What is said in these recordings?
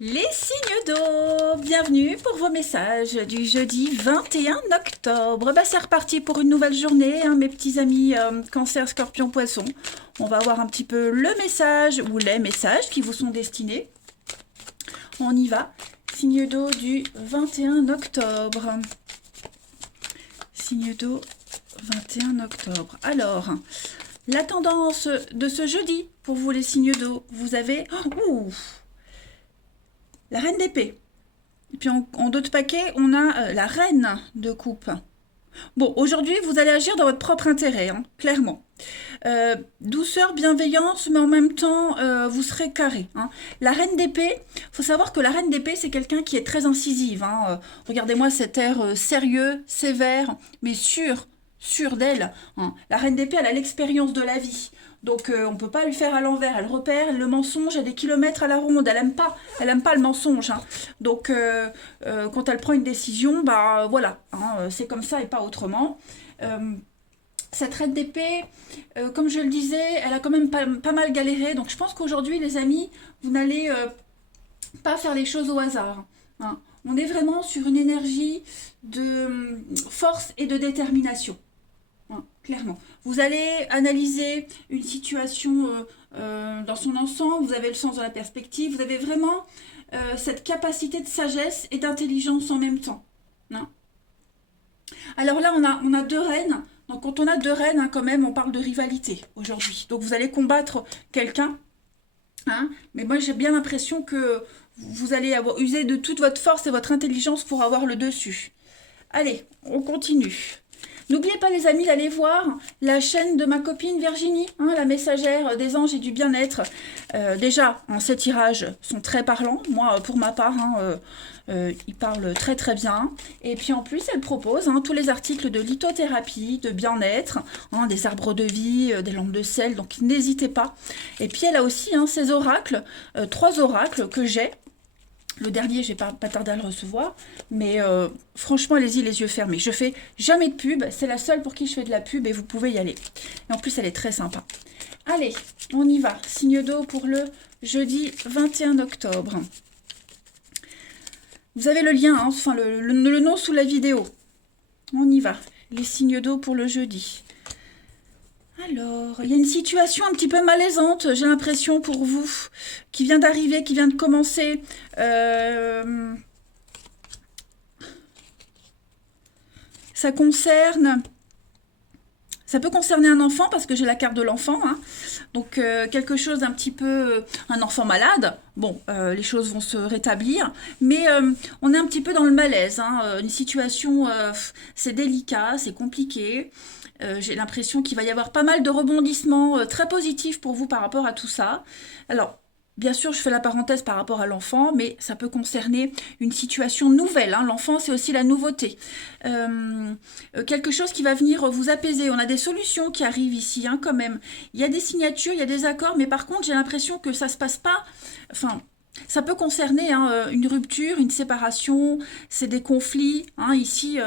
Les signes d'eau, bienvenue pour vos messages du jeudi 21 octobre. Bah, c'est reparti pour une nouvelle journée, hein, mes petits amis Cancer, Scorpion, Poisson. On va voir un petit peu le message ou les messages qui vous sont destinés. On y va. Signe d'eau du 21 octobre. Signe d'eau 21 octobre. Alors, la tendance de ce jeudi pour vous les signes d'eau, vous avez... la reine d'épée. Et puis en dos de paquet, on a la reine de coupe. Bon, aujourd'hui, vous allez agir dans votre propre intérêt, hein, clairement. Douceur, bienveillance, mais en même temps, vous serez carré. Hein. La reine d'épée, il faut savoir que la reine d'épée, c'est quelqu'un qui est très incisive. Hein. Regardez-moi cet air sérieux, sévère, mais sûr d'elle. Hein. La reine d'épée, elle a l'expérience de la vie. Donc on ne peut pas lui faire à l'envers. Elle repère le mensonge à des kilomètres à la ronde. Elle aime pas le mensonge. Hein. Donc quand elle prend une décision, bah voilà, hein, c'est comme ça et pas autrement. Cette reine d'épée, comme je le disais, elle a quand même pas mal galéré. Donc je pense qu'aujourd'hui, les amis, vous n'allez pas faire les choses au hasard. Hein. On est vraiment sur une énergie de force et de détermination. Hein, clairement. Vous allez analyser une situation dans son ensemble, vous avez le sens de la perspective, vous avez vraiment cette capacité de sagesse et d'intelligence en même temps. Hein. Alors là, on a deux reines. Donc quand on a deux reines, hein, quand même, on parle de rivalité aujourd'hui. Donc vous allez combattre quelqu'un. Hein, mais moi, j'ai bien l'impression que vous allez avoir usé de toute votre force et votre intelligence pour avoir le dessus. Allez, on continue. N'oubliez pas les amis d'aller voir la chaîne de ma copine Virginie, hein, la messagère des anges et du bien-être. Déjà, hein, ces tirages sont très parlants. Moi, pour ma part, hein, ils parlent très très bien. Et puis en plus, elle propose hein, tous les articles de lithothérapie, de bien-être, hein, des arbres de vie, des lampes de sel. Donc n'hésitez pas. Et puis elle a aussi hein, ces oracles, 3 oracles que j'ai. Le dernier, j'ai pas tardé à le recevoir, mais franchement, allez-y les yeux fermés. Je fais jamais de pub, c'est la seule pour qui je fais de la pub et vous pouvez y aller. Et en plus, elle est très sympa. Allez, on y va. Signe d'eau pour le jeudi 21 octobre. Vous avez le lien, hein, enfin le nom sous la vidéo. On y va. Les signes d'eau pour le jeudi. Alors, il y a une situation un petit peu malaisante, j'ai l'impression pour vous, qui vient d'arriver, qui vient de commencer. Ça concerne... Ça peut concerner un enfant, parce que j'ai la carte de l'enfant. Hein. Donc, quelque chose d'un petit peu... un enfant malade. Bon, les choses vont se rétablir. Mais on est un petit peu dans le malaise. Hein. Une situation... c'est délicat, c'est compliqué. J'ai l'impression qu'il va y avoir pas mal de rebondissements très positifs pour vous par rapport à tout ça. Alors, bien sûr, je fais la parenthèse par rapport à l'enfant, mais ça peut concerner une situation nouvelle. Hein. L'enfant, c'est aussi la nouveauté. Quelque chose qui va venir vous apaiser. On a des solutions qui arrivent ici, hein, quand même. Il y a des signatures, il y a des accords, mais par contre, j'ai l'impression que ça se passe pas... Enfin, ça peut concerner hein, une rupture, une séparation, c'est des conflits. Hein, ici,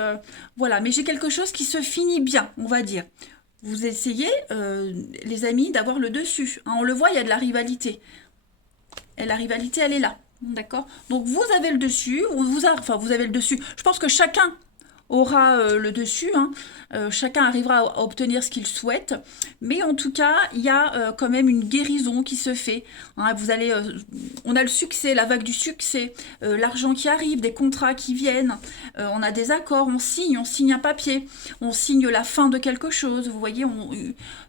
voilà. Mais j'ai quelque chose qui se finit bien, on va dire. Vous essayez, les amis, d'avoir le dessus. Hein, on le voit, il y a de la rivalité. Et la rivalité, elle est là. D'accord. Donc vous avez le dessus, enfin vous avez le dessus. Je pense que chacun aura le dessus, hein. Chacun arrivera à obtenir ce qu'il souhaite, mais en tout cas, il y a quand même une guérison qui se fait. Hein. Vous allez, on a le succès, la vague du succès, l'argent qui arrive, des contrats qui viennent, on a des accords, on signe un papier, on signe la fin de quelque chose. Vous voyez,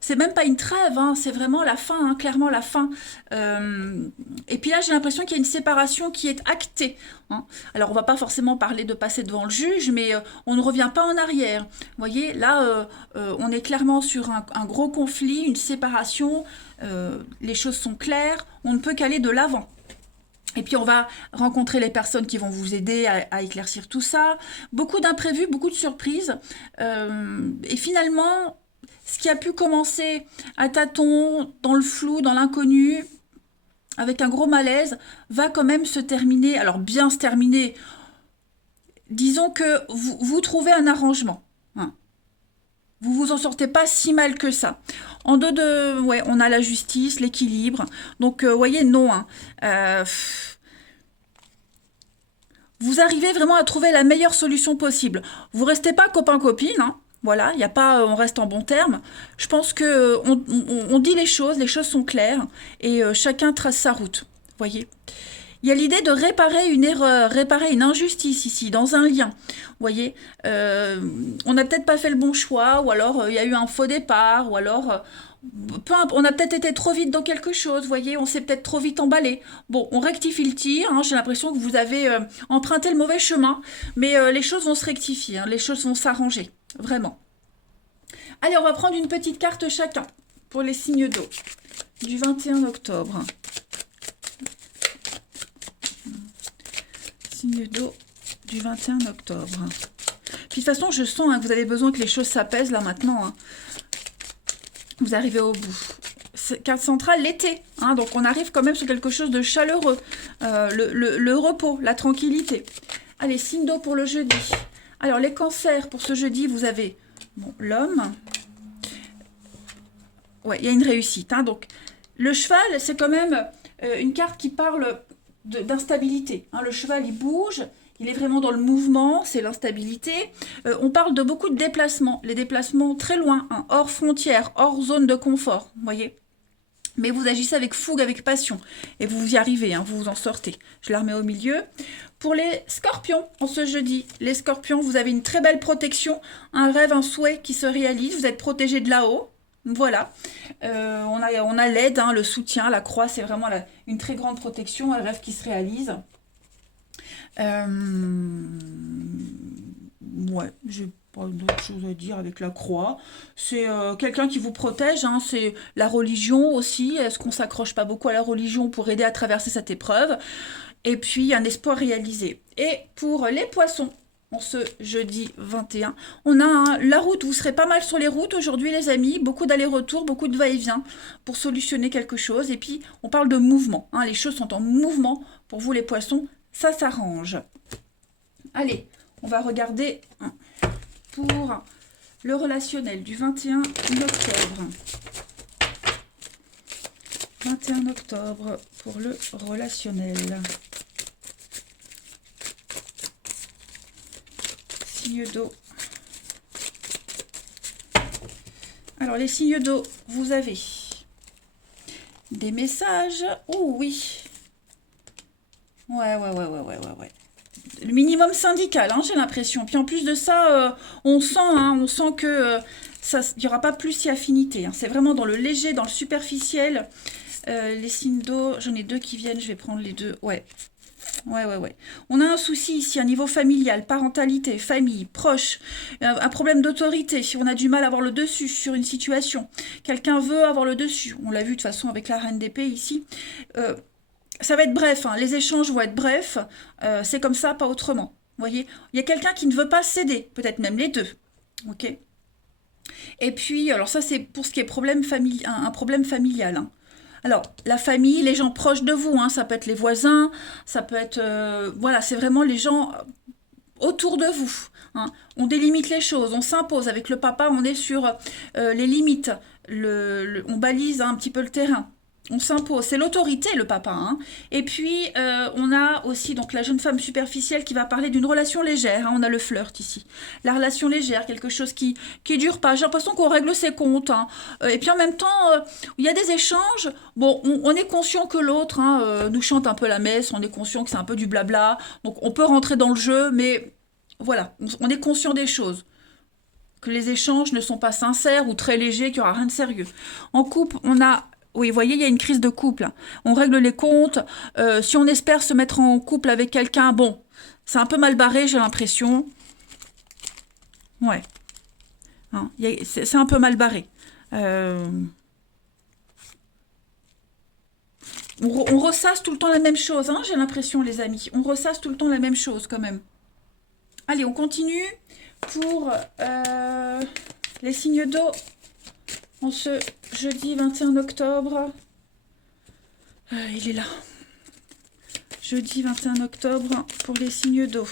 c'est même pas une trêve, hein, c'est vraiment la fin, hein, clairement la fin. Et puis là, j'ai l'impression qu'il y a une séparation qui est actée. Hein. Alors, on va pas forcément parler de passer devant le juge, mais on ne revient pas en arrière. Vous voyez, là, on est clairement sur un gros conflit, une séparation. Les choses sont claires, on ne peut qu'aller de l'avant. Et puis on va rencontrer les personnes qui vont vous aider à éclaircir tout ça. Beaucoup d'imprévus, beaucoup de surprises. Et finalement, ce qui a pu commencer à tâtons, dans le flou, dans l'inconnu, avec un gros malaise, va quand même se terminer. Alors bien se terminer, disons que vous trouvez un arrangement. Hein. Vous vous en sortez pas si mal que ça. En deux de, ouais, on a la justice, l'équilibre. Donc, voyez, non. Hein. vous arrivez vraiment à trouver la meilleure solution possible. Vous restez pas copain-copine, hein. Voilà, il y a pas, on reste en bons termes. Je pense que on dit les choses sont claires et chacun trace sa route. Voyez. Il y a l'idée de réparer une erreur, réparer une injustice ici, dans un lien. Vous voyez, on n'a peut-être pas fait le bon choix, ou alors il y a eu un faux départ, ou alors on a peut-être été trop vite dans quelque chose, vous voyez, on s'est peut-être trop vite emballé. Bon, on rectifie le tir, hein, j'ai l'impression que vous avez emprunté le mauvais chemin, mais les choses vont se rectifier, hein, les choses vont s'arranger, vraiment. Allez, on va prendre une petite carte chacun pour les signes d'eau du 21 octobre. Signe d'eau du 21 octobre. Puis de toute façon, je sens hein, que vous avez besoin que les choses s'apaisent là maintenant. Hein. Vous arrivez au bout. Carte centrale, l'été. Hein, donc on arrive quand même sur quelque chose de chaleureux. Le repos, la tranquillité. Allez, signe d'eau pour le jeudi. Alors les cancers, pour ce jeudi, vous avez bon, l'homme. Ouais, il y a une réussite. Hein, donc le cheval, c'est quand même une carte qui parle d'instabilité. Hein, le cheval, il bouge, il est vraiment dans le mouvement, c'est l'instabilité. On parle de beaucoup de déplacements, les déplacements très loin, hein, hors frontières, hors zone de confort, vous voyez. Mais vous agissez avec fougue, avec passion, et vous y arrivez, hein, vous vous en sortez. Je la remets au milieu. Pour les scorpions, en ce jeudi, les scorpions, vous avez une très belle protection, un rêve, un souhait qui se réalise, vous êtes protégés de là-haut. Voilà, on a l'aide, hein, le soutien, la croix, c'est vraiment une très grande protection, un rêve qui se réalise. Ouais, j'ai pas d'autre chose à dire avec la croix. C'est quelqu'un qui vous protège, hein, c'est la religion aussi. Est-ce qu'on s'accroche pas beaucoup à la religion pour aider à traverser cette épreuve? Et puis, un espoir réalisé. Et pour les poissons, en ce jeudi 21. On a la route, vous serez pas mal sur les routes aujourd'hui les amis, beaucoup d'allers-retours, beaucoup de va-et-vient pour solutionner quelque chose. Et puis on parle de mouvement, hein, les choses sont en mouvement pour vous les poissons, ça s'arrange. Allez, on va regarder pour le relationnel du 21 octobre. 21 octobre pour le relationnel. Signes d'eau. Alors les signes d'eau, vous avez des messages. Oh oui. Ouais. Le minimum syndical, hein, j'ai l'impression. Puis en plus de ça, on sent que il n'y aura pas plus si affinité. Hein. C'est vraiment dans le léger, dans le superficiel. Les signes d'eau, j'en ai deux qui viennent, je vais prendre les deux. Ouais. On a un souci ici, un niveau familial, parentalité, famille, proche, un problème d'autorité, si on a du mal à avoir le dessus sur une situation. Quelqu'un veut avoir le dessus, on l'a vu de toute façon avec la reine d'épée ici. Ça va être bref, hein, les échanges vont être brefs, c'est comme ça, pas autrement. Vous voyez, il y a quelqu'un qui ne veut pas céder, peut-être même les deux. Ok. Et puis, alors ça c'est pour ce qui est un problème familial. Hein. Alors, la famille, les gens proches de vous, hein, ça peut être les voisins, ça peut être... voilà, c'est vraiment les gens autour de vous. Hein. On délimite les choses, on s'impose. Avec le papa, on est sur les limites. On balise un petit peu le terrain. On s'impose. C'est l'autorité, le papa. Hein. Et puis, on a aussi donc la jeune femme superficielle qui va parler d'une relation légère. Hein. On a le flirt ici. La relation légère, quelque chose qui dure pas. J'ai l'impression qu'on règle ses comptes. Hein. Et puis en même temps, il y a des échanges. Bon, on est conscient que l'autre hein, nous chante un peu la messe. On est conscient que c'est un peu du blabla. Donc on peut rentrer dans le jeu, mais voilà, on est conscient des choses. Que les échanges ne sont pas sincères ou très légers, qu'il n'y aura rien de sérieux. En couple, on a... Oui, vous voyez, il y a une crise de couple. On règle les comptes. Si on espère se mettre en couple avec quelqu'un, bon, c'est un peu mal barré, j'ai l'impression. Ouais. Hein, c'est un peu mal barré. On ressasse tout le temps la même chose, hein, j'ai l'impression, les amis. On ressasse tout le temps la même chose, quand même. Allez, on continue pour les signes d'eau. En ce jeudi 21 octobre, il est là. Jeudi 21 octobre pour les signes d'eau.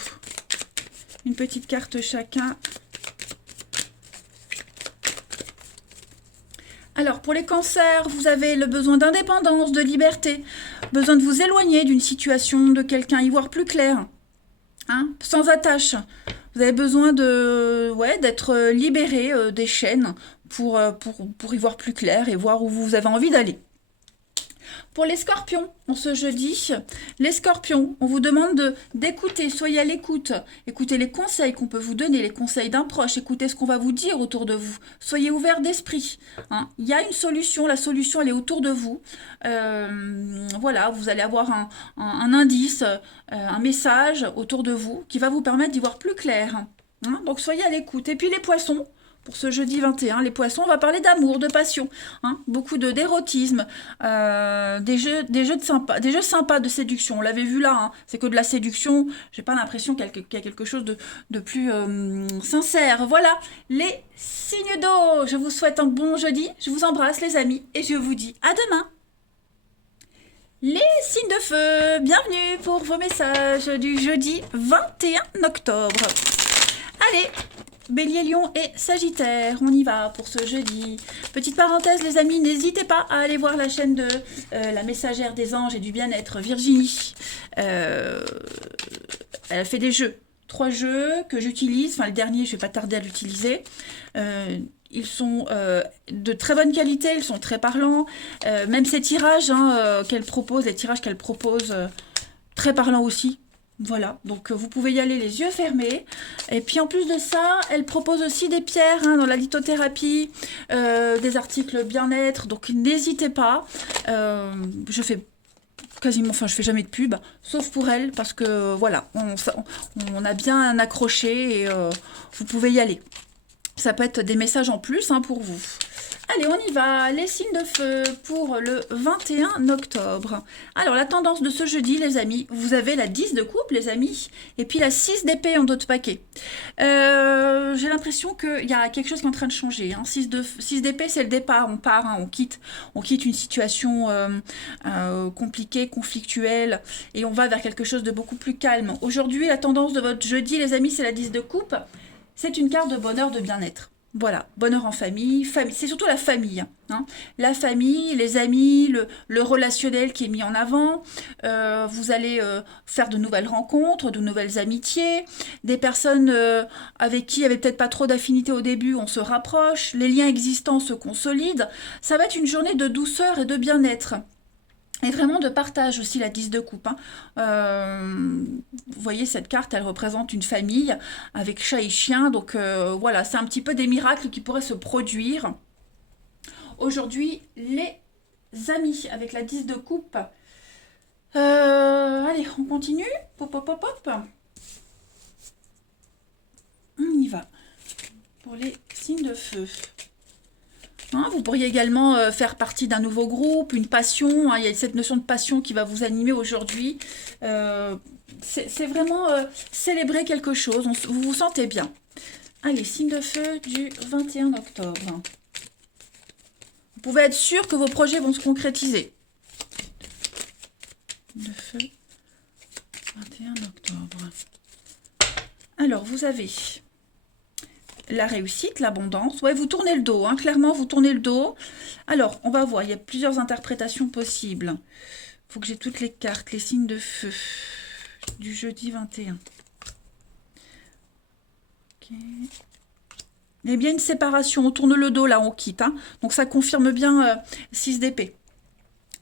Une petite carte chacun. Alors, pour les cancers, vous avez le besoin d'indépendance, de liberté, besoin de vous éloigner d'une situation, de quelqu'un, y voir plus clair. hein, sans attache. Vous avez besoin de, ouais, d'être libéré des chaînes pour y voir plus clair et voir où vous avez envie d'aller. Pour les scorpions, en ce jeudi, les scorpions, on vous demande d'écouter, soyez à l'écoute, écoutez les conseils qu'on peut vous donner, les conseils d'un proche, écoutez ce qu'on va vous dire autour de vous, soyez ouverts d'esprit. Hein. Il y a une solution, la solution elle est autour de vous. Voilà, vous allez avoir un indice, un message autour de vous qui va vous permettre d'y voir plus clair. Hein. Donc soyez à l'écoute. Et puis les poissons, pour ce jeudi 21, les poissons, on va parler d'amour, de passion, hein, beaucoup d'érotisme, des jeux sympas de séduction. On l'avait vu là, hein, c'est que de la séduction. J'ai pas l'impression qu'il y a quelque chose de plus sincère. Voilà, les signes d'eau. Je vous souhaite un bon jeudi. Je vous embrasse, les amis, et je vous dis à demain. Les signes de feu, bienvenue pour vos messages du jeudi 21 octobre. Allez, Bélier, Lion et Sagittaire, on y va pour ce jeudi. Petite parenthèse les amis, n'hésitez pas à aller voir la chaîne de la messagère des anges et du bien-être, Virginie. Elle a fait des jeux, 3 jeux que j'utilise, enfin le dernier je vais pas tarder à l'utiliser. Ils sont de très bonne qualité, ils sont très parlants. Même ces tirages qu'elle propose, les tirages qu'elle propose, très parlants aussi. Voilà, donc vous pouvez y aller les yeux fermés. Et puis en plus de ça, elle propose aussi des pierres dans la lithothérapie, des articles bien-être. Donc n'hésitez pas. Je fais quasiment, enfin je fais jamais de pub, sauf pour elle, parce que voilà, on a bien accroché et vous pouvez y aller. Ça peut être des messages en plus pour vous. Allez, on y va, les signes de feu pour le 21 octobre. Alors, la tendance de ce jeudi, les amis, vous avez la 10 de coupe, les amis, et puis la 6 d'épée en d'autres paquets. J'ai l'impression qu'il y a quelque chose qui est en train de changer. 6 d'épée, c'est le départ, on part, on quitte une situation compliquée, conflictuelle, et on va vers quelque chose de beaucoup plus calme. Aujourd'hui, la tendance de votre jeudi, les amis, c'est la 10 de coupe. C'est une carte de bonheur, de bien-être. Voilà, bonheur en famille, c'est surtout la famille. La famille, les amis, le relationnel qui est mis en avant. Vous allez faire de nouvelles rencontres, de nouvelles amitiés. Des personnes avec qui il n'y avait peut-être pas trop d'affinité au début, on se rapproche. Les liens existants se consolident. Ça va être une journée de douceur et de bien-être. Et vraiment de partage aussi, la 10 de coupe. Vous voyez, cette carte, elle représente une famille avec chat et chien. Donc voilà, c'est un petit peu des miracles qui pourraient se produire. Aujourd'hui, les amis, avec la 10 de coupe. Allez, on continue. Pop, pop, pop, pop. On y va. Pour les signes de feu. Vous pourriez également faire partie d'un nouveau groupe, une passion. Il y a cette notion de passion qui va vous animer aujourd'hui. C'est vraiment célébrer quelque chose. Vous vous sentez bien. Allez, signe de feu du 21 octobre. Vous pouvez être sûr que vos projets vont se concrétiser. Signe de feu, 21 octobre. Alors, vous avez la réussite, l'abondance. Ouais, vous tournez le dos, clairement, vous tournez le dos. Alors, on va voir, il y a plusieurs interprétations possibles. Il faut que j'ai toutes les cartes, les signes de feu du jeudi 21. Ok. Il y a bien une séparation, on tourne le dos, là, on quitte. Donc, ça confirme bien 6 d'épée.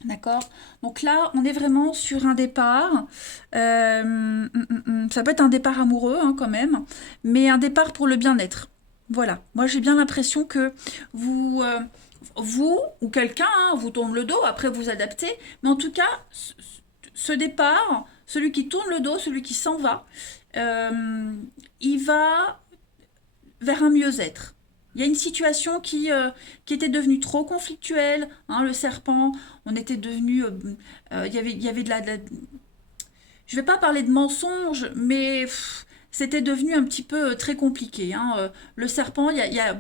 D'accord? Donc là, on est vraiment sur un départ. Ça peut être un départ amoureux, quand même, mais un départ pour le bien-être. Voilà, moi j'ai bien l'impression que vous ou quelqu'un vous tourne le dos, après vous adaptez, mais en tout cas, ce départ, celui qui tourne le dos, celui qui s'en va, il va vers un mieux-être. Il y a une situation qui était devenue trop conflictuelle, le serpent, on était devenu, il y avait de la je ne vais pas parler de mensonge, mais c'était devenu un petit peu très compliqué. Le serpent,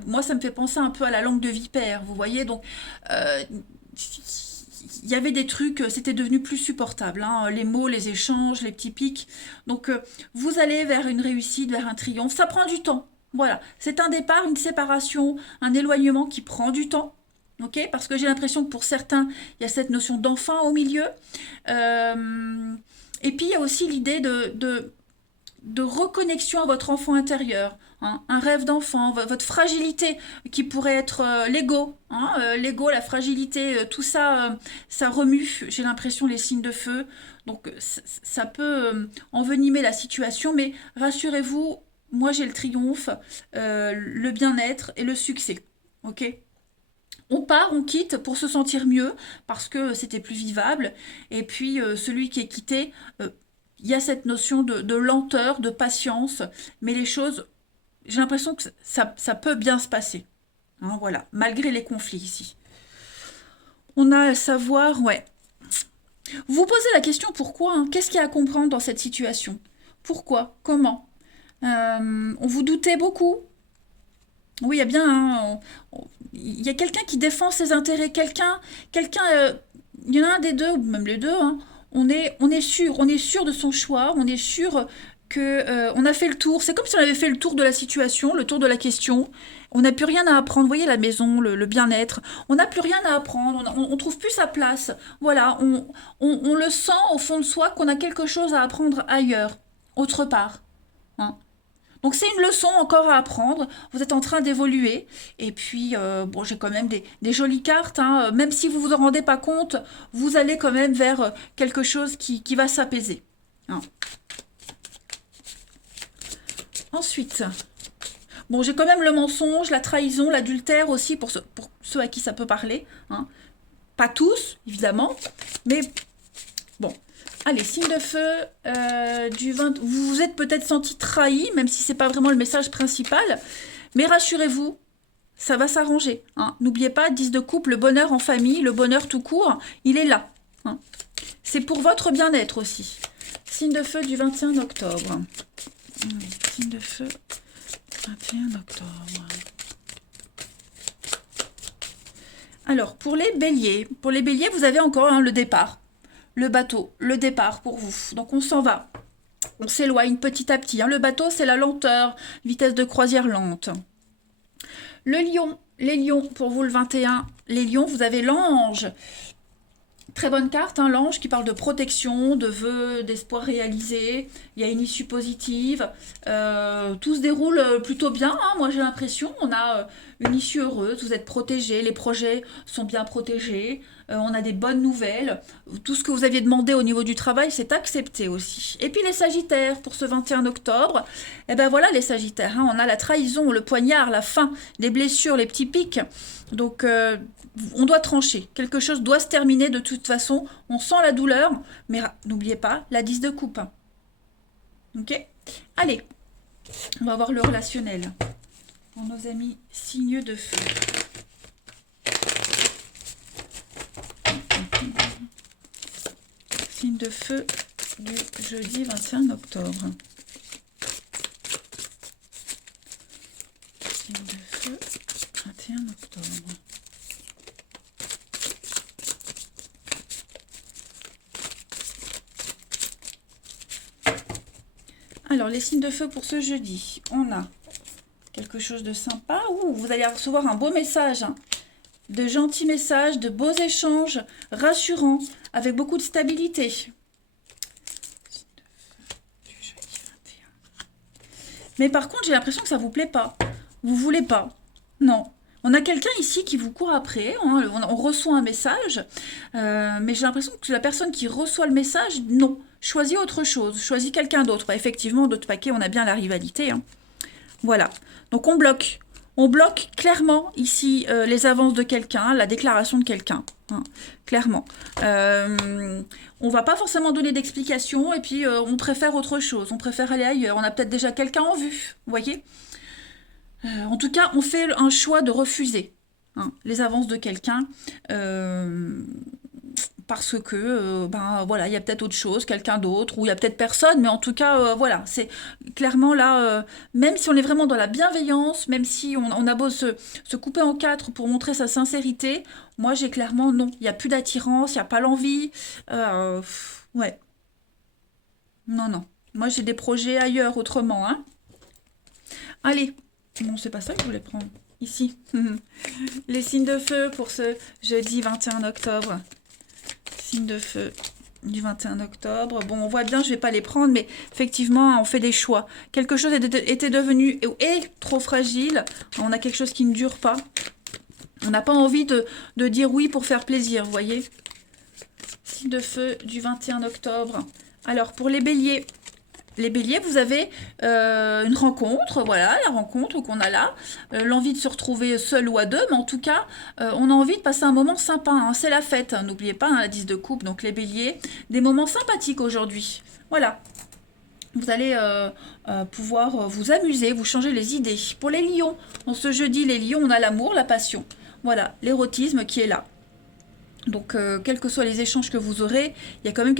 moi, ça me fait penser un peu à la langue de vipère, vous voyez. Donc, il y avait des trucs, c'était devenu plus supportable. Les mots, les échanges, les petits pics. Donc, vous allez vers une réussite, vers un triomphe. Ça prend du temps. Voilà, c'est un départ, une séparation, un éloignement qui prend du temps. Ok, parce que j'ai l'impression que pour certains, il y a cette notion d'enfant au milieu. Et puis, il y a aussi l'idée de reconnexion à votre enfant intérieur, hein, un rêve d'enfant, votre fragilité qui pourrait être l'ego, hein, l'ego, la fragilité, tout ça, ça remue, j'ai l'impression, les signes de feu. Donc ça peut envenimer la situation, mais rassurez-vous, moi j'ai le triomphe, le bien-être et le succès. Ok? On part, on quitte pour se sentir mieux parce que c'était plus vivable. Et puis celui qui est quitté, il y a cette notion de lenteur, de patience, mais les choses, j'ai l'impression que ça peut bien se passer. Hein, voilà, malgré les conflits ici. On a à savoir, ouais. Vous vous posez la question pourquoi, hein. Qu'est-ce qu'il y a à comprendre dans cette situation? Pourquoi? Comment? On vous doutait beaucoup? Oui, il y a bien, hein, il y a quelqu'un qui défend ses intérêts, il y en a un des deux, ou même les deux, hein. On est sûr de son choix, on est sûr que on a fait le tour. C'est comme si on avait fait le tour de la situation, le tour de la question. On n'a plus rien à apprendre. Vous voyez la maison, le bien-être. On n'a plus rien à apprendre. On trouve plus sa place. Voilà, on le sent au fond de soi qu'on a quelque chose à apprendre ailleurs, autre part. Hein. Donc c'est une leçon encore à apprendre. Vous êtes en train d'évoluer. Et puis, bon, j'ai quand même des jolies cartes, hein. Même si vous vous en rendez pas compte, vous allez quand même vers quelque chose qui va s'apaiser. Hein. Ensuite, bon, j'ai quand même le mensonge, la trahison, l'adultère aussi pour ceux à qui ça peut parler. Hein. Pas tous, évidemment, mais bon. Allez, signe de feu du 20. Vous vous êtes peut-être senti trahi, même si c'est pas vraiment le message principal. Mais rassurez-vous, ça va s'arranger. Hein. N'oubliez pas, 10 de coupe, le bonheur en famille, le bonheur tout court, il est là. Hein. C'est pour votre bien-être aussi. Signe de feu du 21 octobre. Signe de feu, 21 octobre. Alors, pour les béliers, vous avez encore hein, le départ. Le bateau, le départ pour vous. Donc on s'en va. On s'éloigne petit à petit. Hein. Le bateau, c'est la lenteur, vitesse de croisière lente. Le lion, les lions, pour vous le 21. Les lions, vous avez l'ange. Très bonne carte, hein, l'ange qui parle de protection, de vœux, d'espoir réalisé. Il y a une issue positive. Tout se déroule plutôt bien, hein, moi j'ai l'impression. On a une issue heureuse, vous êtes protégés, les projets sont bien protégés. On a des bonnes nouvelles. Tout ce que vous aviez demandé au niveau du travail, c'est accepté aussi. Et puis les sagittaires, pour ce 21 octobre, eh ben voilà les sagittaires. Hein, on a la trahison, le poignard, la faim, les blessures, les petits pics. Donc on doit trancher. Quelque chose doit se terminer de toute façon. On sent la douleur, mais n'oubliez pas la 10 de coupe. Ok? Allez, on va voir le relationnel. Pour nos amis signes de feu. Signe de feu du jeudi 21 octobre. Signe de feu 21 octobre. Alors, les signes de feu pour ce jeudi. On a quelque chose de sympa. Ouh, vous allez recevoir un beau message. Hein. De gentils messages, de beaux échanges, rassurants, avec beaucoup de stabilité. Mais par contre, j'ai l'impression que ça vous plaît pas. Vous voulez pas. Non. On a quelqu'un ici qui vous court après, hein, on reçoit un message, mais j'ai l'impression que la personne qui reçoit le message, non, choisit autre chose, choisit quelqu'un d'autre. Bah, effectivement, d'autres paquets, on a bien la rivalité. Hein. Voilà. Donc on bloque. On bloque clairement ici les avances de quelqu'un, la déclaration de quelqu'un. Hein, clairement. On va pas forcément donner d'explication et puis on préfère autre chose. On préfère aller ailleurs. On a peut-être déjà quelqu'un en vue. Vous voyez en tout cas, on fait un choix de refuser hein, les avances de quelqu'un parce que, ben voilà, il y a peut-être autre chose, quelqu'un d'autre, ou il y a peut-être personne, mais en tout cas, voilà, c'est clairement là, même si on est vraiment dans la bienveillance, même si on a beau se couper en quatre pour montrer sa sincérité, moi j'ai clairement non, il n'y a plus d'attirance, il n'y a pas l'envie, ouais, non, non, moi j'ai des projets ailleurs autrement, hein. Allez. Non, c'est pas ça que je voulais prendre. Ici. Les signes de feu pour ce jeudi 21 octobre. Signes de feu du 21 octobre. Bon, on voit bien, je vais pas les prendre, mais effectivement, on fait des choix. Quelque chose était devenu est trop fragile. On a quelque chose qui ne dure pas. On n'a pas envie de dire oui pour faire plaisir, vous voyez. Signe de feu du 21 octobre. Alors, pour les béliers, vous avez une rencontre, voilà, la rencontre qu'on a là, l'envie de se retrouver seul ou à deux, mais en tout cas, on a envie de passer un moment sympa, hein, c'est la fête, hein, n'oubliez pas, hein, la 10 de coupe, donc les béliers, des moments sympathiques aujourd'hui, voilà. Vous allez pouvoir vous amuser, vous changer les idées. Pour les lions, en ce jeudi, les lions, on a l'amour, la passion, voilà, l'érotisme qui est là. Donc, quels que soient les échanges que vous aurez, il y a quand même,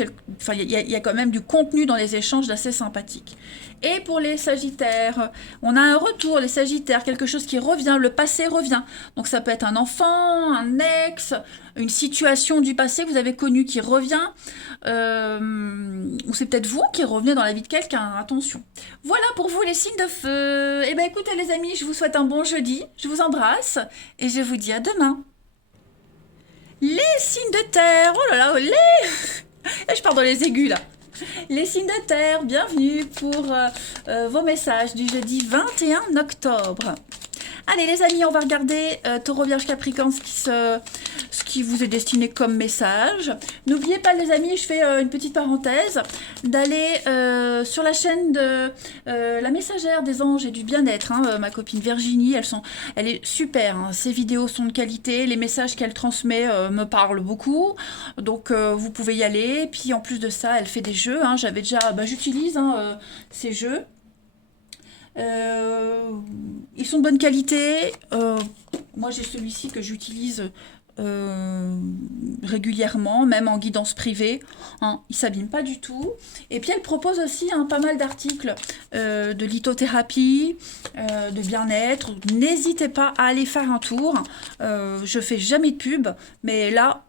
il y a quand même du contenu dans les échanges d'assez sympathique. Et pour les sagittaires, on a un retour, les sagittaires, quelque chose qui revient, le passé revient. Donc, ça peut être un enfant, un ex, une situation du passé que vous avez connue qui revient. Ou c'est peut-être vous qui revenez dans la vie de quelqu'un, attention. Voilà pour vous les signes de feu. Eh bien, écoutez les amis, je vous souhaite un bon jeudi, je vous embrasse et je vous dis à demain. Les signes de terre, oh là là, je pars dans les aigus là. Les signes de terre, bienvenue pour vos messages du jeudi 21 octobre. Allez les amis, on va regarder Taureau, Vierge, Capricorne, ce qui vous est destiné comme message. N'oubliez pas les amis, je fais une petite parenthèse, d'aller sur la chaîne de la messagère des anges et du bien-être, hein, ma copine Virginie, elle est super, hein, ses vidéos sont de qualité, les messages qu'elle transmet me parlent beaucoup, donc vous pouvez y aller. Puis en plus de ça, elle fait des jeux, hein, j'utilise hein, ces jeux. Ils sont de bonne qualité. Moi, j'ai celui-ci que j'utilise régulièrement, même en guidance privée. Hein, il ne s'abîme pas du tout. Et puis, elle propose aussi hein, pas mal d'articles de lithothérapie, de bien-être. N'hésitez pas à aller faire un tour. Je fais jamais de pub, mais là,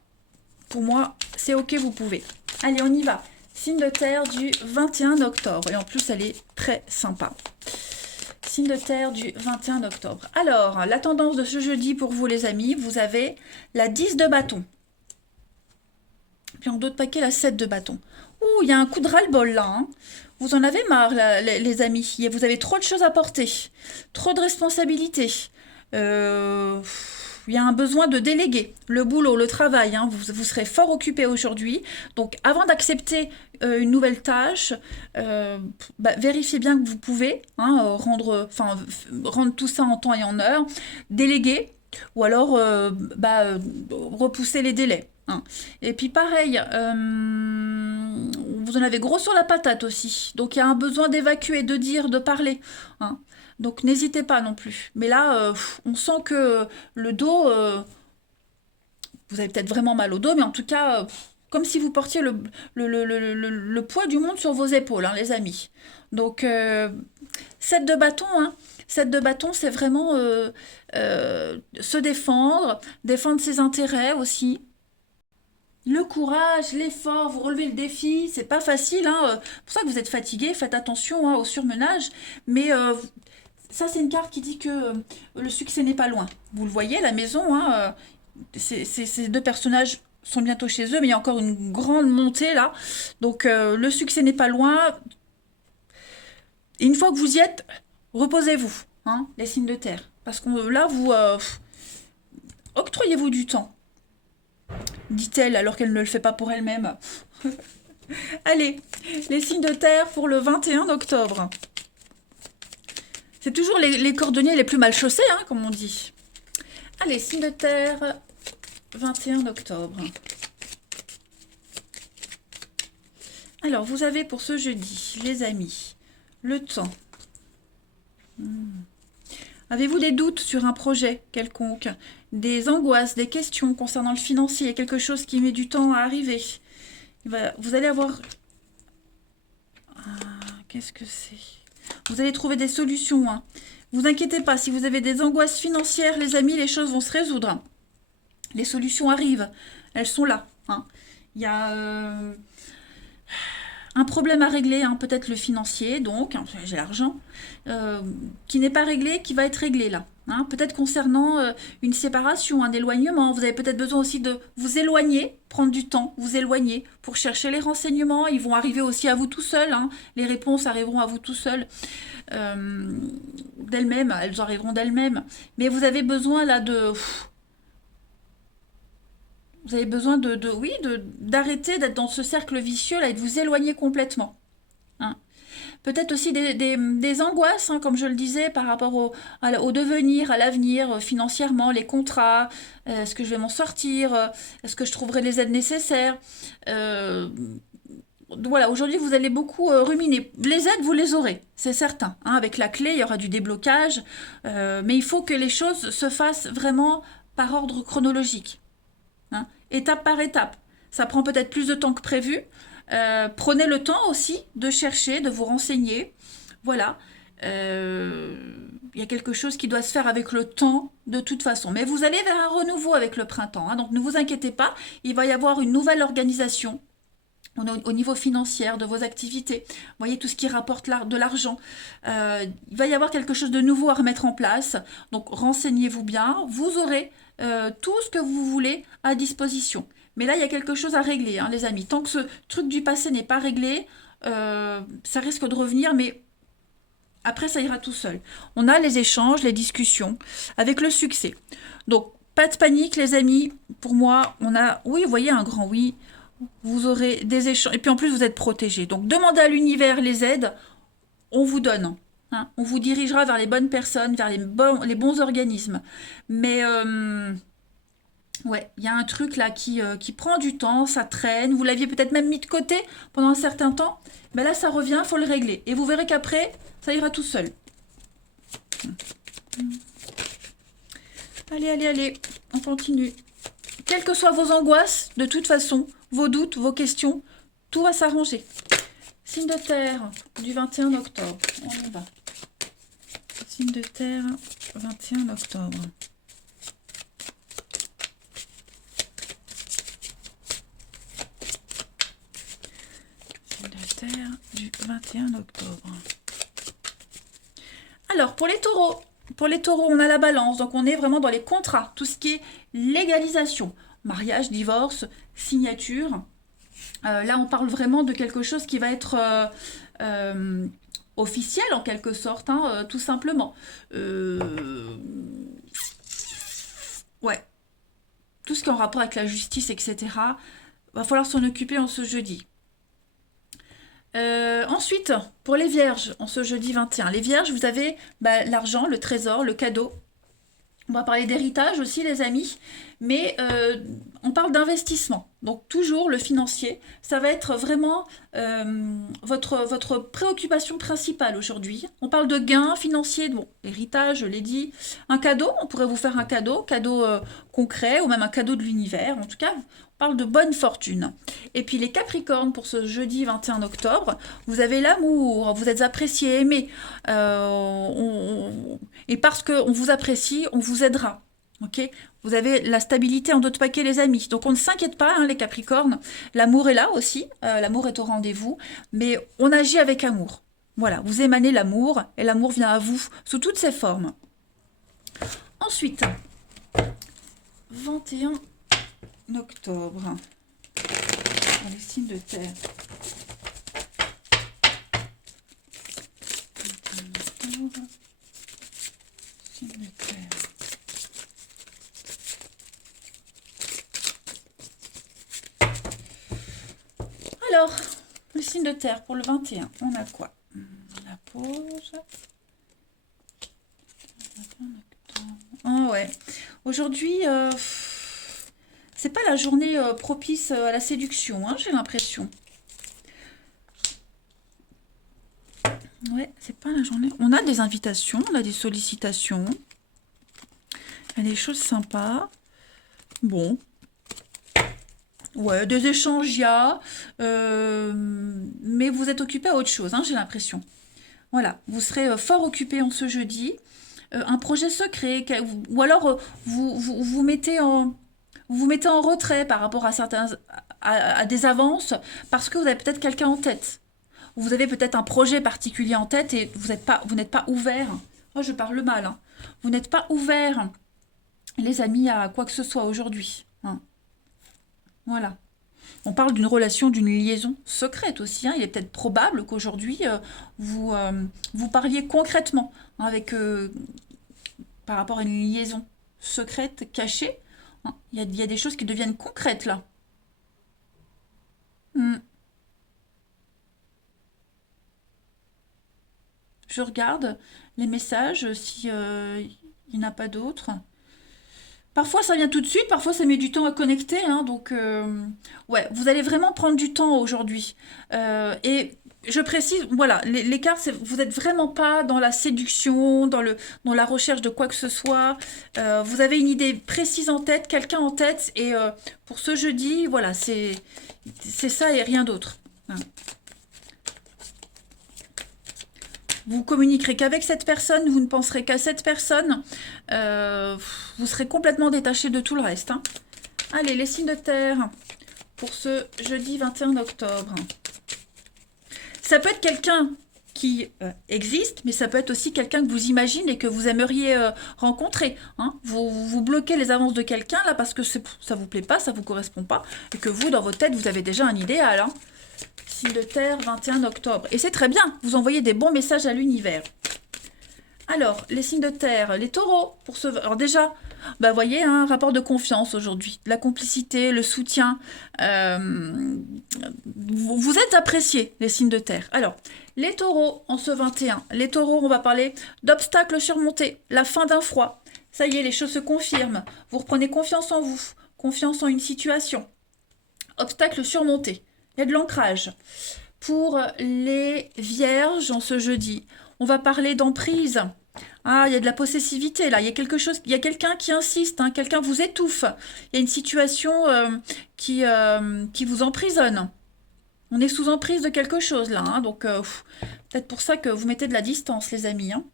pour moi, c'est OK, vous pouvez. Allez, on y va. Signe de terre du 21 octobre. Et en plus, elle est très sympa. Signe de terre du 21 octobre. Alors, la tendance de ce jeudi pour vous les amis, vous avez la 10 de bâton. Puis en d'autres paquets, la 7 de bâton. Ouh, il y a un coup de ras-le-bol là. Hein. Vous en avez marre, là, les amis. Vous avez trop de choses à porter. Trop de responsabilités. Il y a un besoin de déléguer le boulot, le travail. Hein, vous serez fort occupé aujourd'hui. Donc, avant d'accepter une nouvelle tâche, vérifiez bien que vous pouvez hein, rendre tout ça en temps et en heure, déléguer ou alors repousser les délais. Hein. Et puis pareil, vous en avez gros sur la patate aussi. Donc, il y a un besoin d'évacuer, de dire, de parler. Hein. Donc n'hésitez pas non plus. Mais là, on sent que le dos, vous avez peut-être vraiment mal au dos, mais en tout cas, comme si vous portiez le poids du monde sur vos épaules, hein, les amis. Donc, 7 de bâton, hein. 7 de bâton, c'est vraiment se défendre, défendre ses intérêts aussi. Le courage, l'effort, vous relevez le défi, c'est pas facile, hein. C'est pour ça que vous êtes fatigué, faites attention hein, au surmenage, mais ça, c'est une carte qui dit que le succès n'est pas loin. Vous le voyez, la maison, hein, ces deux personnages sont bientôt chez eux, mais il y a encore une grande montée là. Donc, le succès n'est pas loin. Et une fois que vous y êtes, reposez-vous, hein, les signes de terre. Parce que là, vous octroyez-vous du temps, dit-elle, alors qu'elle ne le fait pas pour elle-même. Allez, les signes de terre pour le 21 octobre. C'est toujours les cordonniers les plus mal chaussés, hein, comme on dit. Allez, signe de terre, 21 octobre. Alors, vous avez pour ce jeudi, les amis, le temps. Avez-vous des doutes sur un projet quelconque? Des angoisses, des questions concernant le financier, quelque chose qui met du temps à arriver? Vous allez avoir... qu'est-ce que c'est? Vous allez trouver des solutions. Hein. Vous inquiétez pas, si vous avez des angoisses financières, les amis, les choses vont se résoudre. Hein. Les solutions arrivent, elles sont là. Hein. Il y a un problème à régler, hein, peut-être le financier, donc, hein, j'ai l'argent, qui n'est pas réglé, qui va être réglé là. Hein. Peut-être concernant une séparation, un éloignement. Vous avez peut-être besoin aussi de vous éloigner, prendre du temps, vous éloigner pour chercher les renseignements. Ils vont arriver aussi à vous tout seul. Hein. Les réponses arriveront à vous tout seul d'elles-mêmes. Elles arriveront d'elles-mêmes. Mais vous avez besoin là de... Vous avez besoin oui, d'arrêter d'être dans ce cercle vicieux là et de vous éloigner complètement. Hein. Peut-être aussi des angoisses, hein, comme je le disais, par rapport au devenir, à l'avenir, financièrement, les contrats, est-ce que je vais m'en sortir, est-ce que je trouverai les aides nécessaires. Voilà, aujourd'hui, vous allez beaucoup ruminer. Les aides, vous les aurez, c'est certain. Hein, avec la clé, il y aura du déblocage, mais il faut que les choses se fassent vraiment par ordre chronologique. Hein, étape par étape. Ça prend peut-être plus de temps que prévu. Prenez le temps aussi de chercher, de vous renseigner. Voilà. Il y a quelque chose qui doit se faire avec le temps de toute façon. Mais vous allez vers un renouveau avec le printemps. Hein, donc ne vous inquiétez pas, il va y avoir une nouvelle organisation au niveau financier de vos activités. Vous voyez tout ce qui rapporte de l'argent. Il va y avoir quelque chose de nouveau à remettre en place. Donc renseignez-vous bien. Vous aurez tout ce que vous voulez à disposition. Mais là, il y a quelque chose à régler, hein, les amis. Tant que ce truc du passé n'est pas réglé, ça risque de revenir, mais après, ça ira tout seul. On a les échanges, les discussions, avec le succès. Donc, pas de panique, les amis. Pour moi, on a, oui, vous voyez, un grand oui. Vous aurez des échanges. Et puis en plus, vous êtes protégés. Donc, demandez à l'univers les aides. On vous donne. Hein. On vous dirigera vers les bonnes personnes, vers les bons organismes. Mais... ouais, il y a un truc là qui prend du temps, ça traîne. Vous l'aviez peut-être même mis de côté pendant un certain temps. Mais là, ça revient, il faut le régler. Et vous verrez qu'après, ça ira tout seul. Allez, allez, allez, on continue. Quelles que soient vos angoisses, de toute façon, vos doutes, vos questions, tout va s'arranger. Signe de terre du 21 octobre. On y va. Signe de terre, 21 octobre. Du 21 octobre. Alors, pour les taureaux, on a la balance, donc on est vraiment dans les contrats, tout ce qui est légalisation, mariage, divorce, signature. Là, on parle vraiment de quelque chose qui va être officiel en quelque sorte, hein, tout simplement. Ouais, tout ce qui est en rapport avec la justice, etc. Va falloir s'en occuper en ce jeudi. Ensuite, pour les vierges, en ce jeudi 21, les vierges, vous avez l'argent, le trésor, le cadeau. On va parler d'héritage aussi, les amis, mais on parle d'investissement. Donc toujours le financier, ça va être vraiment votre préoccupation principale aujourd'hui. On parle de gains financiers, bon, héritage, je l'ai dit. Un cadeau, on pourrait vous faire un cadeau concret ou même un cadeau de l'univers. En tout cas, on parle de bonne fortune. Et puis les Capricornes, pour ce jeudi 21 octobre, vous avez l'amour, vous êtes apprécié, aimé. Et parce qu'on vous apprécie, on vous aidera. Okay, vous avez la stabilité en d'autres paquets, les amis. Donc on ne s'inquiète pas, hein, les Capricornes. L'amour est là aussi. L'amour est au rendez-vous. Mais on agit avec amour. Voilà, vous émanez l'amour et l'amour vient à vous sous toutes ses formes. Ensuite, 21 octobre. Dans les signes de terre. 21 octobre. Signes de terre. Alors, le signe de terre pour le 21, on a quoi? La pause. Oh ouais. Aujourd'hui, c'est pas la journée propice à la séduction, hein, j'ai l'impression. Ouais, c'est pas la journée. On a des invitations, on a des sollicitations. Il y a des choses sympas. Bon. Ouais, des échanges, il y a. Mais vous êtes occupé à autre chose, hein, j'ai l'impression. Voilà, vous serez fort occupé en ce jeudi. Un projet secret, ou alors vous mettez en retrait par rapport à des avances parce que vous avez peut-être quelqu'un en tête. Vous avez peut-être un projet particulier en tête et vous n'êtes pas ouvert. Oh, je parle mal, hein. Vous n'êtes pas ouvert, les amis, à quoi que ce soit aujourd'hui, hein. Voilà. On parle d'une relation, d'une liaison secrète aussi, hein. Il est peut-être probable qu'aujourd'hui, vous parliez concrètement, hein, par rapport à une liaison secrète, cachée, hein. Il y a des choses qui deviennent concrètes là. Hmm. Je regarde les messages si il n'y en a pas d'autres. Parfois ça vient tout de suite, parfois ça met du temps à connecter, hein, donc ouais, vous allez vraiment prendre du temps aujourd'hui. Et je précise, voilà, les cartes, vous n'êtes vraiment pas dans la séduction, dans la recherche de quoi que ce soit. Vous avez une idée précise en tête, quelqu'un en tête, et pour ce jeudi, voilà, c'est ça et rien d'autre, hein. Vous communiquerez qu'avec cette personne, vous ne penserez qu'à cette personne. Euh, Vous serez complètement détaché de tout le reste, hein. Allez, les signes de terre pour ce jeudi 21 octobre. Ça peut être quelqu'un qui existe, mais ça peut être aussi quelqu'un que vous imaginez et que vous aimeriez rencontrer, hein. Vous bloquez les avances de quelqu'un là parce que ça vous plaît pas, ça vous correspond pas, et que vous, dans votre tête, vous avez déjà un idéal, hein. Signe de terre, 21 octobre. Et c'est très bien, vous envoyez des bons messages à l'univers. Alors, les signes de terre, les taureaux, alors déjà, bah voyez, un rapport de confiance aujourd'hui, la complicité, le soutien. Vous êtes appréciés, les signes de terre. Alors, les taureaux, en ce 21, les taureaux, on va parler d'obstacles surmontés, la fin d'un froid. Ça y est, les choses se confirment. Vous reprenez confiance en vous, confiance en une situation. Obstacles surmontés. Il y a de l'ancrage. Pour les vierges, en ce jeudi, on va parler d'emprise. Ah, il y a de la possessivité là. Il y a quelque chose, il y a quelqu'un qui insiste, hein, quelqu'un vous étouffe. Il y a une situation qui vous emprisonne. On est sous emprise de quelque chose là, hein, donc peut-être pour ça que vous mettez de la distance, les amis, hein.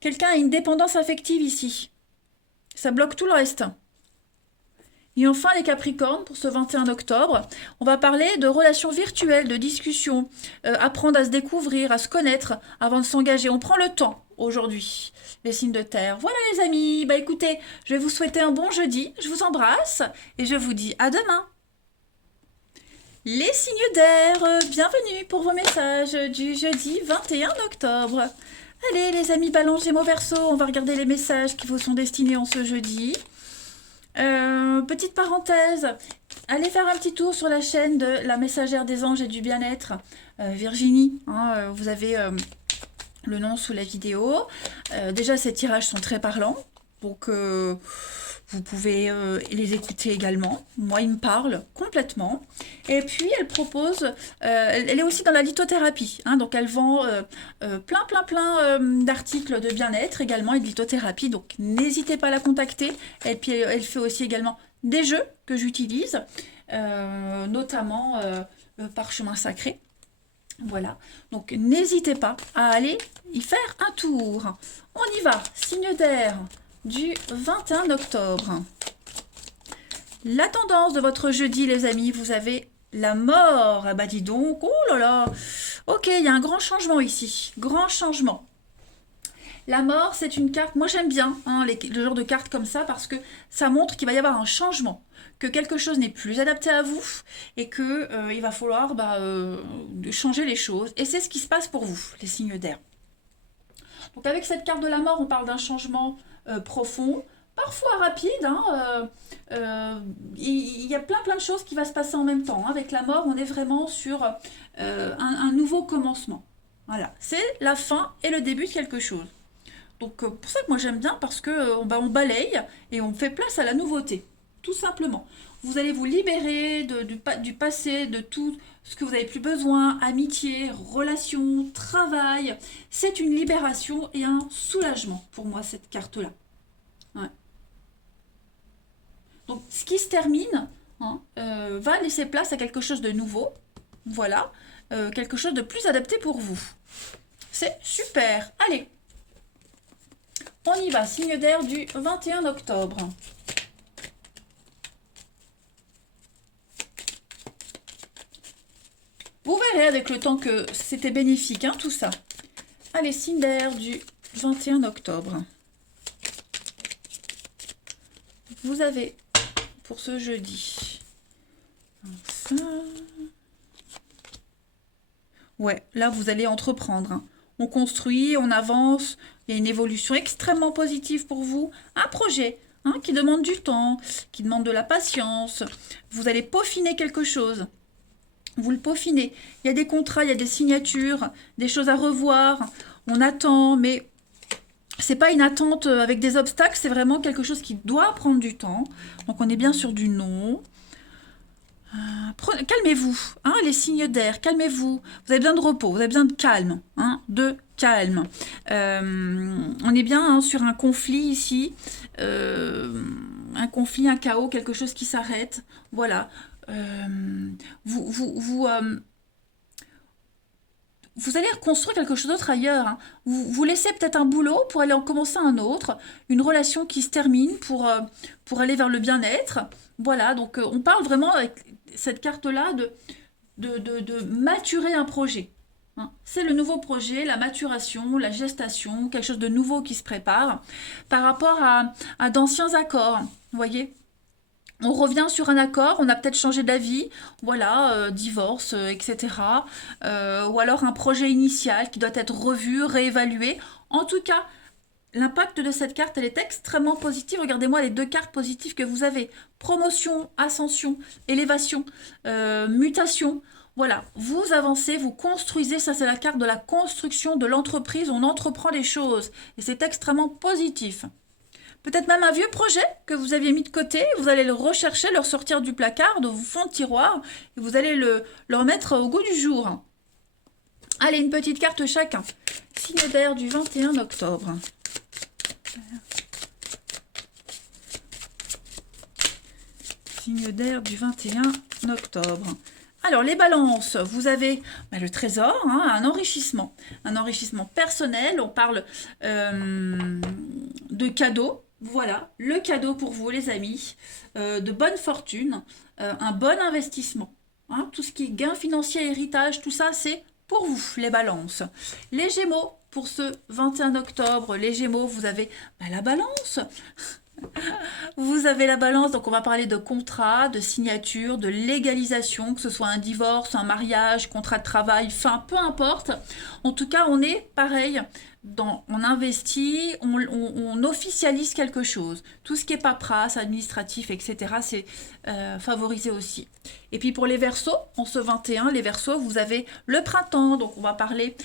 Quelqu'un a une dépendance affective ici. Ça bloque tout le reste. Et enfin, les Capricornes, pour ce 21 octobre, on va parler de relations virtuelles, de discussions, apprendre à se découvrir, à se connaître avant de s'engager. On prend le temps aujourd'hui, les signes de terre. Voilà les amis, bah écoutez, je vais vous souhaiter un bon jeudi, je vous embrasse et je vous dis à demain. Les signes d'air, bienvenue pour vos messages du jeudi 21 octobre. Allez les amis Balance, Gémeaux, Verseau, on va regarder les messages qui vous sont destinés en ce jeudi. Petite parenthèse, allez faire un petit tour sur la chaîne de la messagère des anges et du bien-être, Virginie, hein, vous avez le nom sous la vidéo. Déjà, ces tirages sont très parlants, donc vous pouvez les écouter également. Moi, ils me parlent complètement. Et puis, elle propose, elle est aussi dans la lithothérapie, hein, donc elle vend plein d'articles de bien-être également et de lithothérapie. Donc, n'hésitez pas à la contacter. Et puis, elle fait aussi également des jeux que j'utilise, notamment le parchemin sacré. Voilà, donc n'hésitez pas à aller y faire un tour. On y va, signe d'air du 21 octobre. La tendance de votre jeudi, les amis, vous avez la mort. Ah bah dis donc, oh là là. Ok, il y a un grand changement ici, grand changement. La mort, c'est une carte, moi j'aime bien hein, le genre de carte comme ça parce que ça montre qu'il va y avoir un changement, que quelque chose n'est plus adapté à vous et que il va falloir changer les choses. Et c'est ce qui se passe pour vous, les signes d'air. Donc avec cette carte de la mort, on parle d'un changement profond, parfois rapide, hein, il y a plein de choses qui vont se passer en même temps, hein. Avec la mort, on est vraiment sur un nouveau commencement. Voilà, c'est la fin et le début de quelque chose. Donc pour ça que moi j'aime bien parce que on balaye et on fait place à la nouveauté, tout simplement. Vous allez vous libérer du passé, de tout ce que vous n'avez plus besoin, amitié, relations, travail. C'est une libération et un soulagement pour moi cette carte-là. Ouais. Donc ce qui se termine hein, va laisser place à quelque chose de nouveau. Voilà, quelque chose de plus adapté pour vous. C'est super. Allez. On y va, signe d'air du 21 octobre. Vous verrez avec le temps que c'était bénéfique, hein, tout ça. Allez, signe d'air du 21 octobre. Vous avez, pour ce jeudi, ça. Ouais, là, vous allez entreprendre, hein. On construit, on avance, il y a une évolution extrêmement positive pour vous. Un projet, hein, qui demande du temps, qui demande de la patience. Vous allez peaufiner quelque chose. Vous le peaufinez. Il y a des contrats, il y a des signatures, des choses à revoir. On attend, mais c'est pas une attente avec des obstacles, c'est vraiment quelque chose qui doit prendre du temps. Donc on est bien sur du non. Calmez-vous, hein, les signes d'air, calmez-vous. Vous avez besoin de repos, vous avez besoin de calme, hein, de calme. On est bien, hein, sur un conflit ici, un conflit, un chaos, quelque chose qui s'arrête. Voilà. Vous allez reconstruire quelque chose d'autre ailleurs, hein. Vous laissez peut-être un boulot pour aller en commencer un autre, une relation qui se termine pour aller vers le bien-être. Voilà, donc on parle vraiment avec cette carte-là de maturer un projet, hein. C'est le nouveau projet, la maturation, la gestation, quelque chose de nouveau qui se prépare par rapport à d'anciens accords, vous voyez? On revient sur un accord, on a peut-être changé d'avis, voilà, divorce, etc. Ou alors un projet initial qui doit être revu, réévalué. En tout cas, l'impact de cette carte, elle est extrêmement positive. Regardez-moi les deux cartes positives que vous avez. Promotion, ascension, élévation, mutation. Voilà, vous avancez, vous construisez, ça c'est la carte de la construction de l'entreprise, on entreprend les choses. Et c'est extrêmement positif. Peut-être même un vieux projet que vous aviez mis de côté, vous allez le rechercher, le ressortir du placard, de fond de tiroir, et vous allez le remettre au goût du jour. Allez, une petite carte chacun. Signe d'air du 21 octobre. Signe d'air du 21 octobre. Alors, les balances, vous avez le trésor, hein, un enrichissement personnel. On parle de cadeaux. Voilà, le cadeau pour vous, les amis, de bonne fortune, un bon investissement, hein, tout ce qui est gain financier, héritage, tout ça, c'est pour vous, les balances. Les gémeaux, pour ce 21 octobre, les gémeaux, vous avez la balance. Vous avez la balance, donc on va parler de contrat, de signature, de légalisation, que ce soit un divorce, un mariage, contrat de travail, fin, peu importe. En tout cas, on est pareil, on investit, on officialise quelque chose. Tout ce qui est paperasse, administratif, etc., c'est favorisé aussi. Et puis pour les Verseaux, en ce 21, les Verseaux, vous avez le printemps, donc on va parler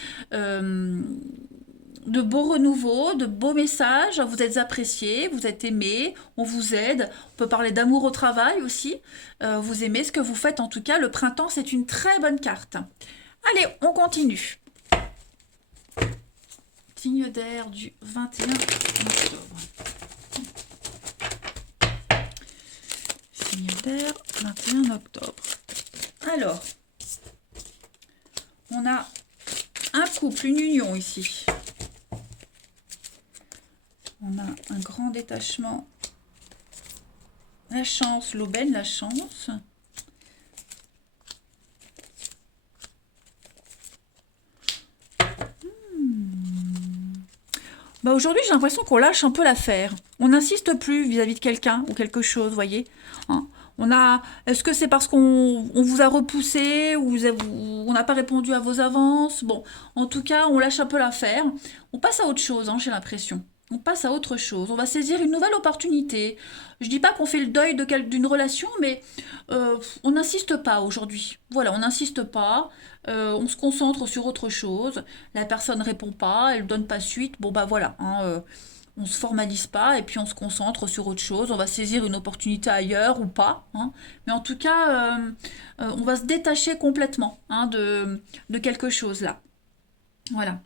de beaux renouveaux, de beaux messages, vous êtes appréciés, vous êtes aimés, on vous aide, on peut parler d'amour au travail aussi, vous aimez ce que vous faites, en tout cas, le printemps, c'est une très bonne carte. Allez, on continue. Signe d'air du 21 octobre. Signe d'air, 21 octobre. Alors, on a un couple, une union ici. On a un grand détachement. La chance, l'aubaine, la chance. Aujourd'hui, j'ai l'impression qu'on lâche un peu l'affaire. On n'insiste plus vis-à-vis de quelqu'un ou quelque chose, vous voyez, hein. Est-ce que c'est parce qu'on vous a repoussé ou on n'a pas répondu à vos avances? Bon, en tout cas, on lâche un peu l'affaire. On passe à autre chose, hein, j'ai l'impression. On passe à autre chose. On va saisir une nouvelle opportunité. Je dis pas qu'on fait le deuil d'une relation, mais on n'insiste pas aujourd'hui. Voilà, on n'insiste pas. On se concentre sur autre chose. La personne répond pas, elle donne pas suite. Bon bah voilà, hein, on se formalise pas et puis on se concentre sur autre chose. On va saisir une opportunité ailleurs ou pas, hein. Mais en tout cas, on va se détacher complètement, hein, de quelque chose là. Voilà.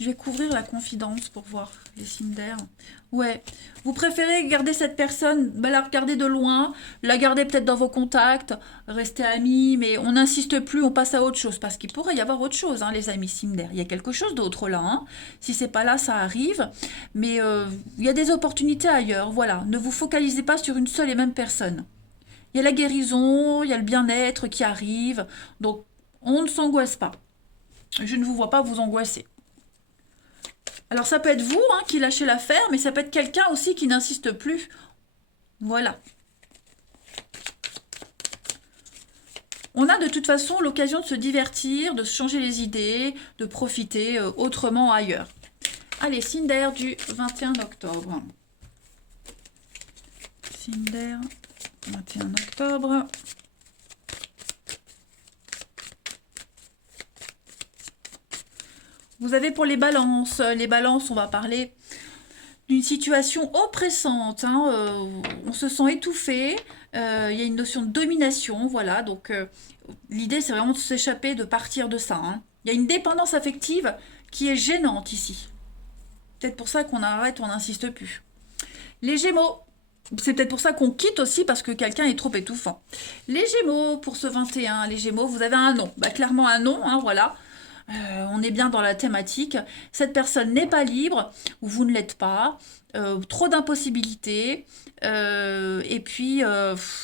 Je vais couvrir la confidence pour voir les signes d'air. Ouais. Vous préférez garder cette personne, la regarder de loin, la garder peut-être dans vos contacts, rester amis, mais on n'insiste plus, on passe à autre chose. Parce qu'il pourrait y avoir autre chose, hein, les amis signes d'air. Il y a quelque chose d'autre là, hein. Si c'est pas là, ça arrive. Mais il y a des opportunités ailleurs. Voilà. Ne vous focalisez pas sur une seule et même personne. Il y a la guérison, il y a le bien-être qui arrive. Donc, on ne s'angoisse pas. Je ne vous vois pas vous angoisser. Alors, ça peut être vous qui lâchez l'affaire, mais ça peut être quelqu'un aussi qui n'insiste plus. Voilà. On a de toute façon l'occasion de se divertir, de se changer les idées, de profiter autrement ailleurs. Allez, signe d'air du 21 octobre. Signe d'air, 21 octobre. Vous avez pour les balances, on va parler d'une situation oppressante. On se sent étouffé, il y a une notion de domination, voilà. Donc l'idée c'est vraiment de s'échapper, de partir de ça. Il y a une dépendance affective qui est gênante ici. Peut-être pour ça qu'on arrête, on n'insiste plus. Les Gémeaux, c'est peut-être pour ça qu'on quitte aussi parce que quelqu'un est trop étouffant. Les Gémeaux, pour ce 21, les Gémeaux, vous avez un non. Bah, clairement un non, voilà. On est bien dans la thématique. Cette personne n'est pas libre, ou vous ne l'êtes pas. Trop d'impossibilités. Et puis,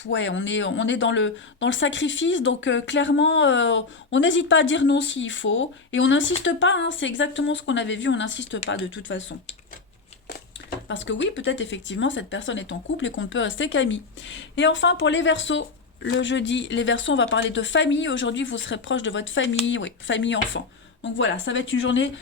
ouais, on est dans le sacrifice. Donc, clairement, on n'hésite pas à dire non s'il faut. Et on n'insiste pas, c'est exactement ce qu'on avait vu. On n'insiste pas de toute façon. Parce que oui, peut-être effectivement, cette personne est en couple et qu'on ne peut rester qu'amis. Et enfin, pour les Verseaux, le jeudi, les Verseaux, on va parler de famille. Aujourd'hui, vous serez proche de votre famille, oui, famille-enfant. Donc voilà, ça va être une journée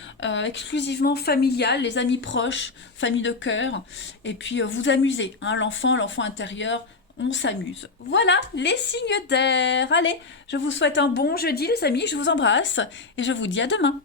exclusivement familiale, les amis proches, famille de cœur. Et puis, vous amusez, l'enfant intérieur, on s'amuse. Voilà, les signes d'air. Allez, je vous souhaite un bon jeudi, les amis, je vous embrasse et je vous dis à demain.